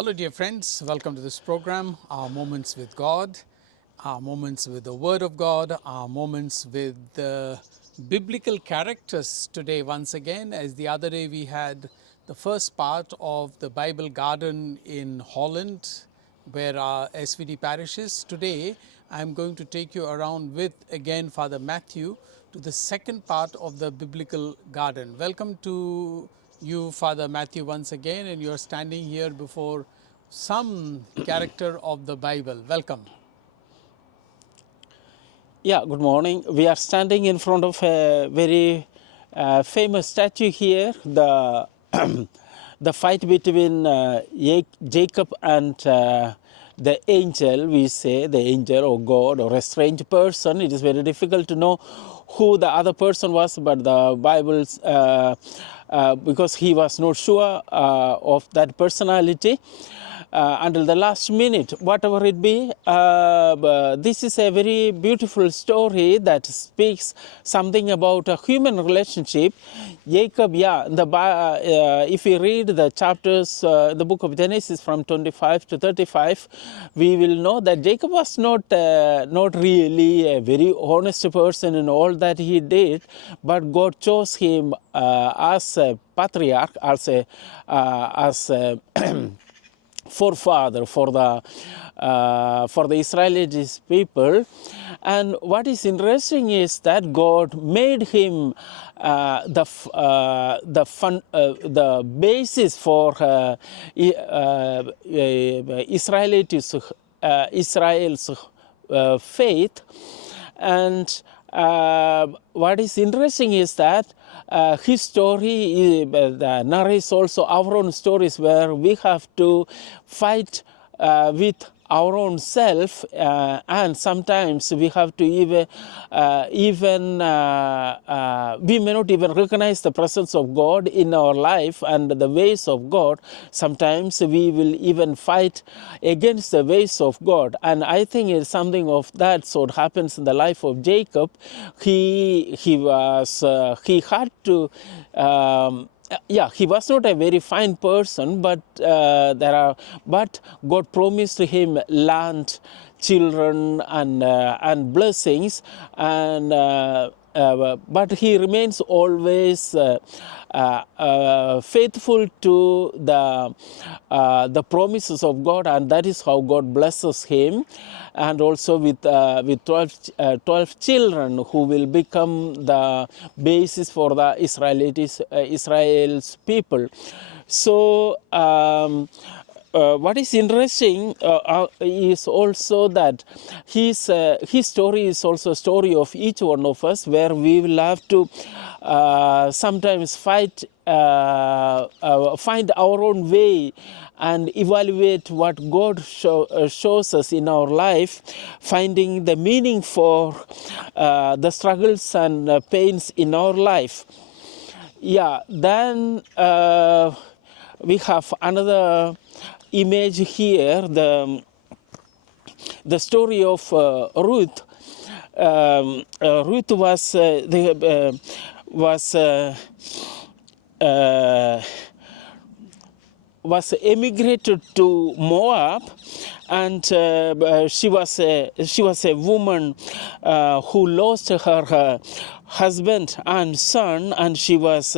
Hello, dear friends. Welcome to this program, Our Moments with God, Our Moments with the Word of God, Our Moments with the biblical characters today, once again. As the other day, we had the first part of the Bible Garden in Holland, where our SVD parish is. Today, I'm going to take you around with, again, Father Matthew to the second part of the biblical garden. Welcome to you, Father Matthew, once again, and you're standing here before some character of the Bible. Welcome. Yeah, good morning. We are standing in front of a very famous statue here, the the fight between Jacob and the angel, we say, the angel or God or a strange person. It is very difficult to know who the other person was, but the Bible's, because he was not sure of that personality. Until the last minute, whatever it be. This is a very beautiful story that speaks something about a human relationship. Jacob, if we read the chapters, the book of Genesis from 25 to 35, we will know that Jacob was not really a very honest person in all that he did, but God chose him as a patriarch, as a forefather for the Israeli people. And what is interesting is that God made him the basis for Israel's faith. And what is interesting is that his story narrates also our own stories, where we have to fight with our own self, and sometimes we have to we may not even recognize the presence of God in our life and the ways of God. Sometimes we will even fight against the ways of God, and I think it's something of that sort happens in the life of Jacob. He had to. He was not a very fine person, but but God promised him land, children, and blessings, and but he remains always faithful to the promises of God, and that is how God blesses him, and also with 12 children who will become the basis for the Israel's people. So what is interesting is also that his story is also a story of each one of us, where we will have to sometimes find our own way and evaluate what God shows us in our life, finding the meaning for the struggles and pains in our life. Yeah, then we have another image here, the story of Ruth. Ruth was emigrated to Moab, and she was a woman who lost her husband and son, and she was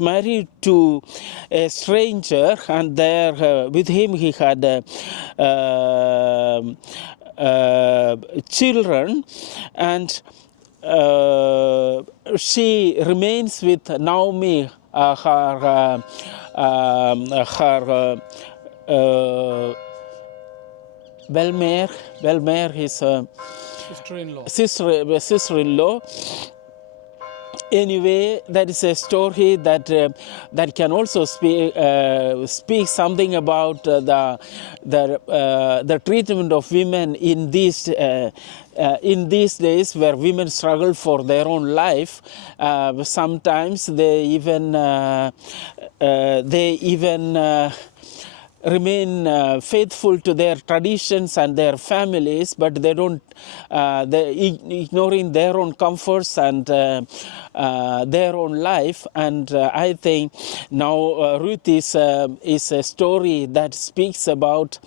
married to a stranger, and there with him he had children, and she remains with Naomi, her Belmer, his sister-in-law. Anyway, that is a story that can also speak something about the treatment of women in these days, where women struggle for their own life. Sometimes they even remain faithful to their traditions and their families, but they don't, ignoring their own comforts and their own life. And I think now Ruth is a story that speaks about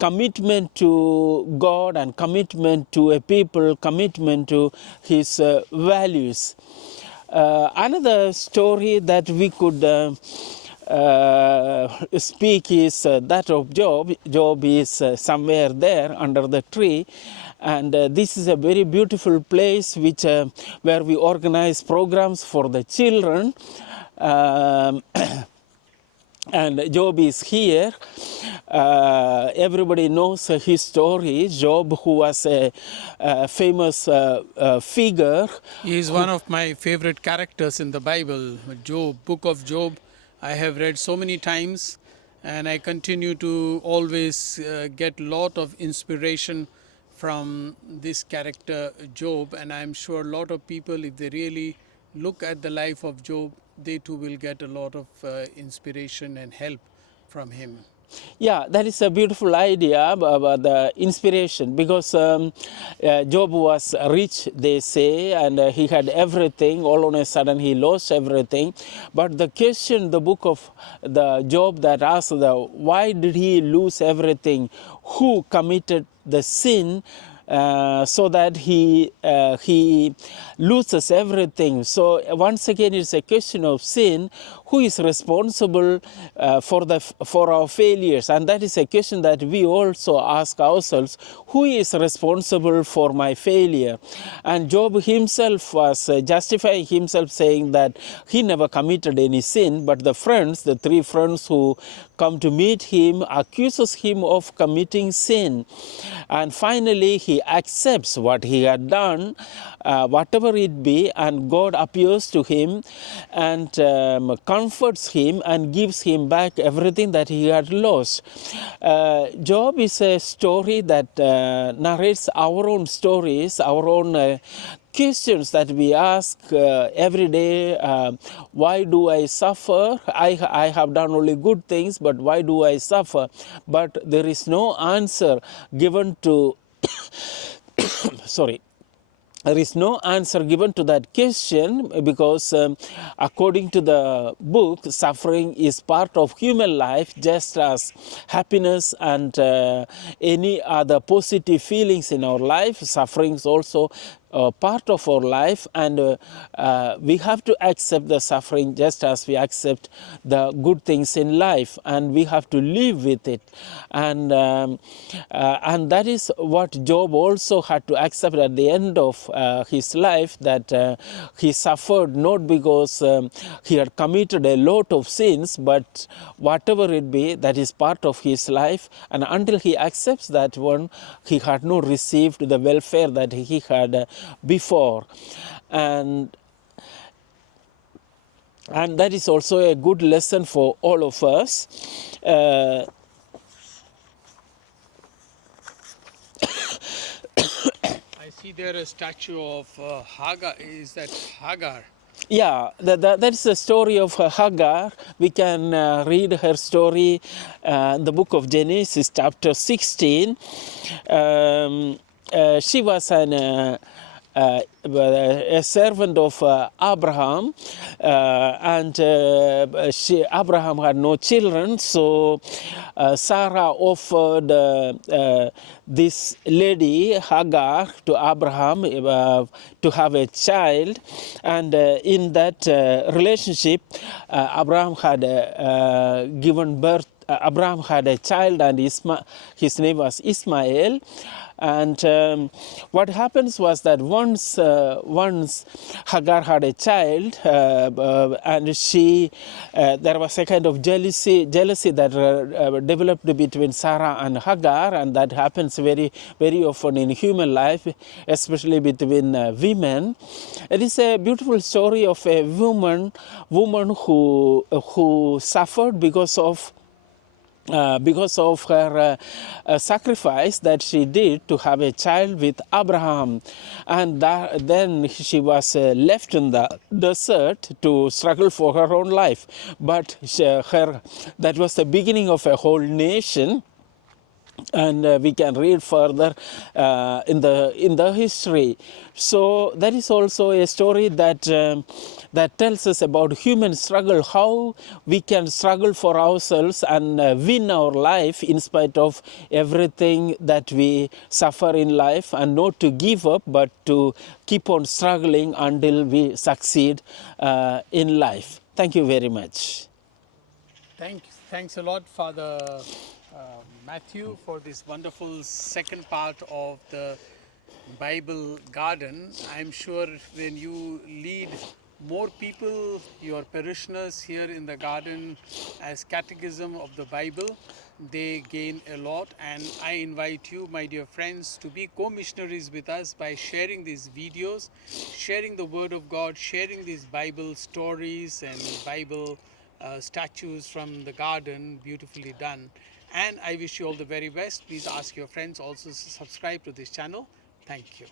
commitment to God and commitment to a people, commitment to his values. Another story that we could speak is that of Job. Job is somewhere there under the tree, and this is a very beautiful place which where we organize programs for the children. Um, and Job is here. Everybody knows his story. Job, who was a famous figure. He is one of my favorite characters in the Bible. Job, book of Job, I have read so many times, and I continue to always get lot of inspiration from this character Job, and I'm sure a lot of people, if they really look at the life of Job, they too will get a lot of inspiration and help from him. Yeah, that is a beautiful idea about the inspiration, because Job was rich, they say, and he had everything. All on a sudden, he lost everything. But the question, the book of the Job that asks, why did he lose everything? Who committed the sin? So that he loses everything. So once again, it's a question of sin. Who is responsible for our failures? And that is a question that we also ask ourselves. Who is responsible for my failure? And Job himself was justifying himself, saying that he never committed any sin, but the friends, the three friends who come to meet him, accuses him of committing sin. And finally, he accepts what he had done, whatever it be, and God appears to him and comforts him and gives him back everything that he had lost. Job is a story that narrates our own stories, our own questions that we ask every day. Why do I suffer? I have done only good things, but why do I suffer? But there is no answer given to sorry, there is no answer given to that question, because according to the book, suffering is part of human life, just as happiness and any other positive feelings in our life. Suffering is also part of our life, and we have to accept the suffering just as we accept the good things in life, and we have to live with it. And that is what Job also had to accept at the end of his life, that he suffered not because he had committed a lot of sins, but whatever it be, that is part of his life. And until he accepts that one, he had not received the welfare that he had before. And that is also a good lesson for all of us. I see there a statue of Hagar. Is that Hagar? Yeah, that is the story of Hagar. We can read her story in the book of Genesis, chapter 16. She was a servant of Abraham, and Abraham had no children, so Sarah offered this lady Hagar to Abraham to have a child, and in that relationship Abraham had given birth. Abraham had a child, and his name was Ismael. And what happens was that once Hagar had a child, and she there was a kind of jealousy that developed between Sarah and Hagar, and that happens very, very often in human life, especially between women. It is a beautiful story of a woman who suffered because of because of her sacrifice that she did to have a child with Abraham. And then she was left in the desert to struggle for her own life. But that was the beginning of a whole nation. And we can read further in the history. So that is also a story that tells us about human struggle, how we can struggle for ourselves and win our life in spite of everything that we suffer in life, and not to give up but to keep on struggling until we succeed in life. Thank you very much. Thanks a lot, Father Matthew, for this wonderful second part of the Bible garden. I'm sure when you lead more people, your parishioners here in the garden, as catechism of the Bible, they gain a lot. And I invite you, my dear friends, to be co-missionaries with us by sharing these videos, sharing the Word of God, sharing these Bible stories and Bible statues from the garden, beautifully done. And I wish you all the very best. Please ask your friends also to subscribe to this channel. Thank you.